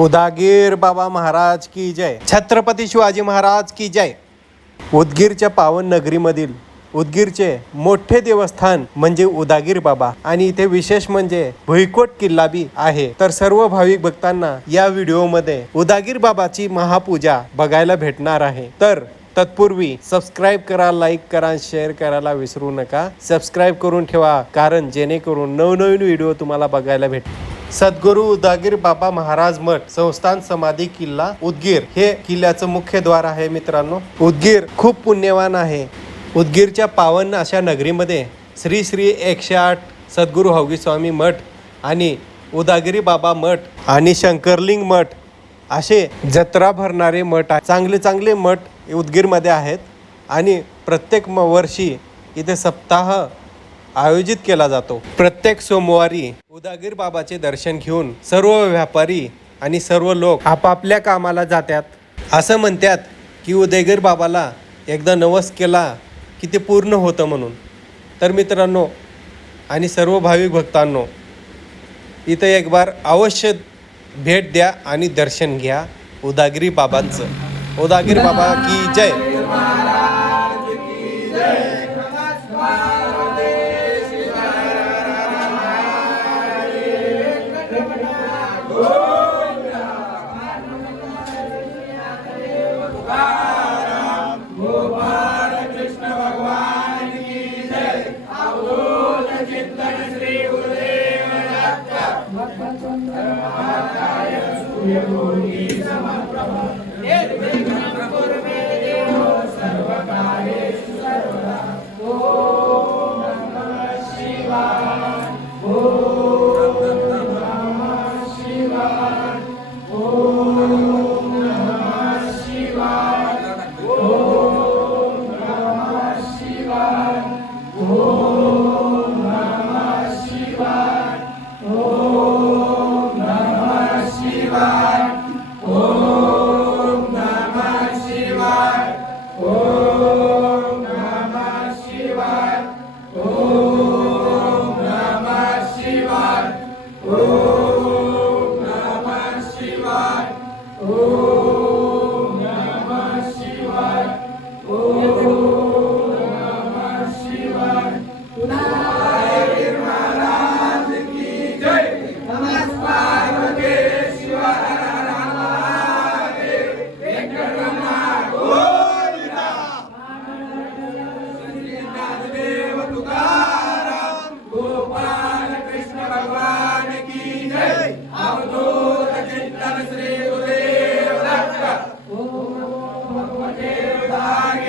उदागीर बाबा महाराज की जय. छत्रपती शिवाजी महाराज की जय. उदगीरच्या पावन नगरीमधील उदगीरचे मोठे देवस्थान म्हणजे उदागीर बाबा. आणि इथे विशेष म्हणजे भुईकोट किल्ला बी आहे. तर सर्व भाविक भक्तांना या व्हिडिओमध्ये उदागीर बाबाची महापूजा बघायला भेटणार आहे. तर तत्पूर्वी सबस्क्राईब करा लाईक करा शेअर करायला विसरू नका. सबस्क्राईब करून ठेवा कारण जेणेकरून नवनवीन व्हिडिओ तुम्हाला बघायला भेट सद्गुरू उदागीर बाबा महाराज मठ संस्थान समाधी किल्ला उदगीर हे किल्ल्याचं मुख्य द्वार आहे मित्रांनो. उदगीर खूप पुण्यवान आहे. उदगीरच्या पावन अशा नगरीमध्ये श्री श्री एकशे आठ सद्गुरू हौगी स्वामी मठ आणि उदागिरी बाबा मठ आणि शंकरलिंग मठ असे जत्रा भरणारे मठ आहे. चांगले चांगले मठ उदगीरमध्ये आहेत आणि प्रत्येक म वर्षी इथे सप्ताह आयोजित केला जातो. प्रत्येक सोमवारी उदागीर बाबाचे दर्शन घेऊन सर्व व्यापारी आणि सर्व लोक आपापल्या कामाला जातात. असं म्हणतात की उदयगीर बाबाला एकदा नवस केला की ते पूर्ण होतं म्हणून. तर मित्रांनो आणि सर्व भाविक भक्तांनो इथं एक बार अवश्य भेट द्या आणि दर्शन घ्या उदागिरी बाबांचं. उदागिरी बाबा की जय. Yehudi Zamat Prabhat ओ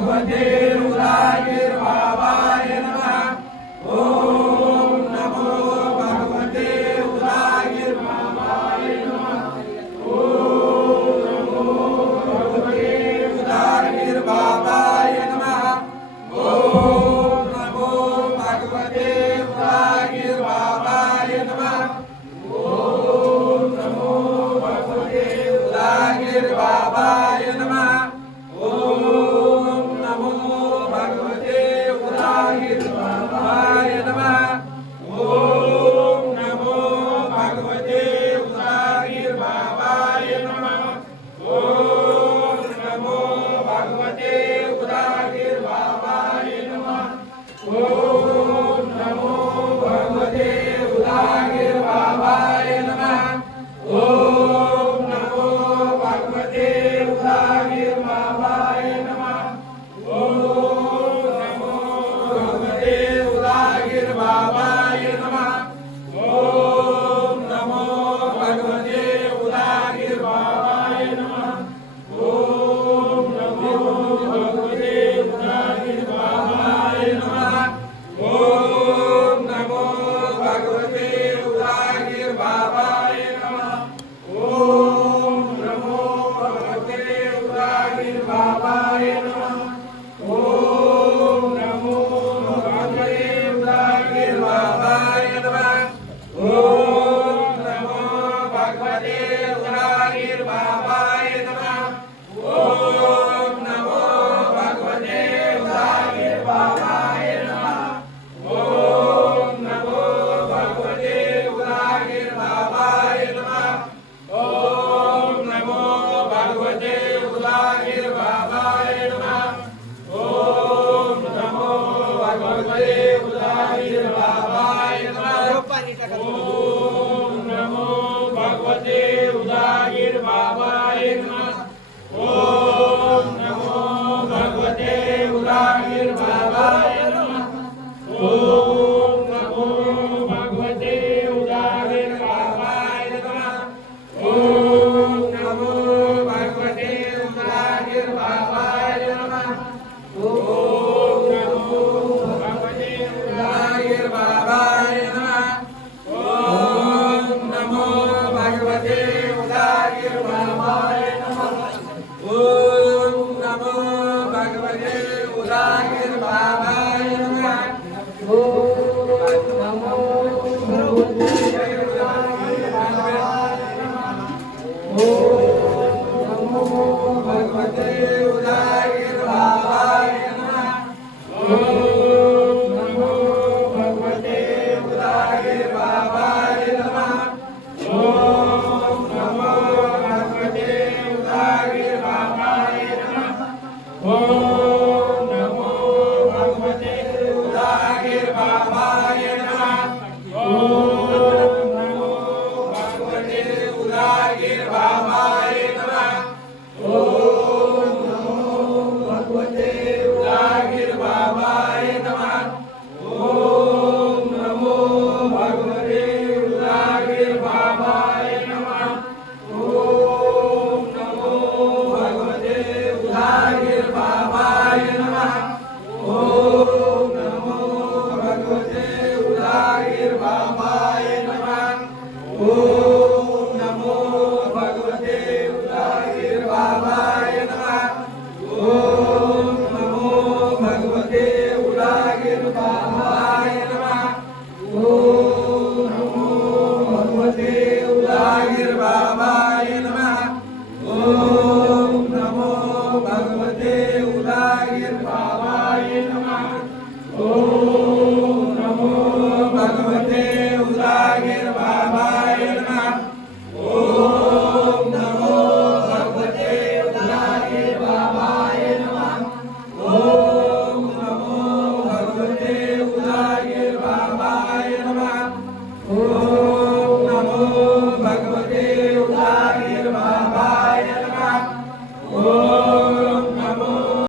Sarvadeva.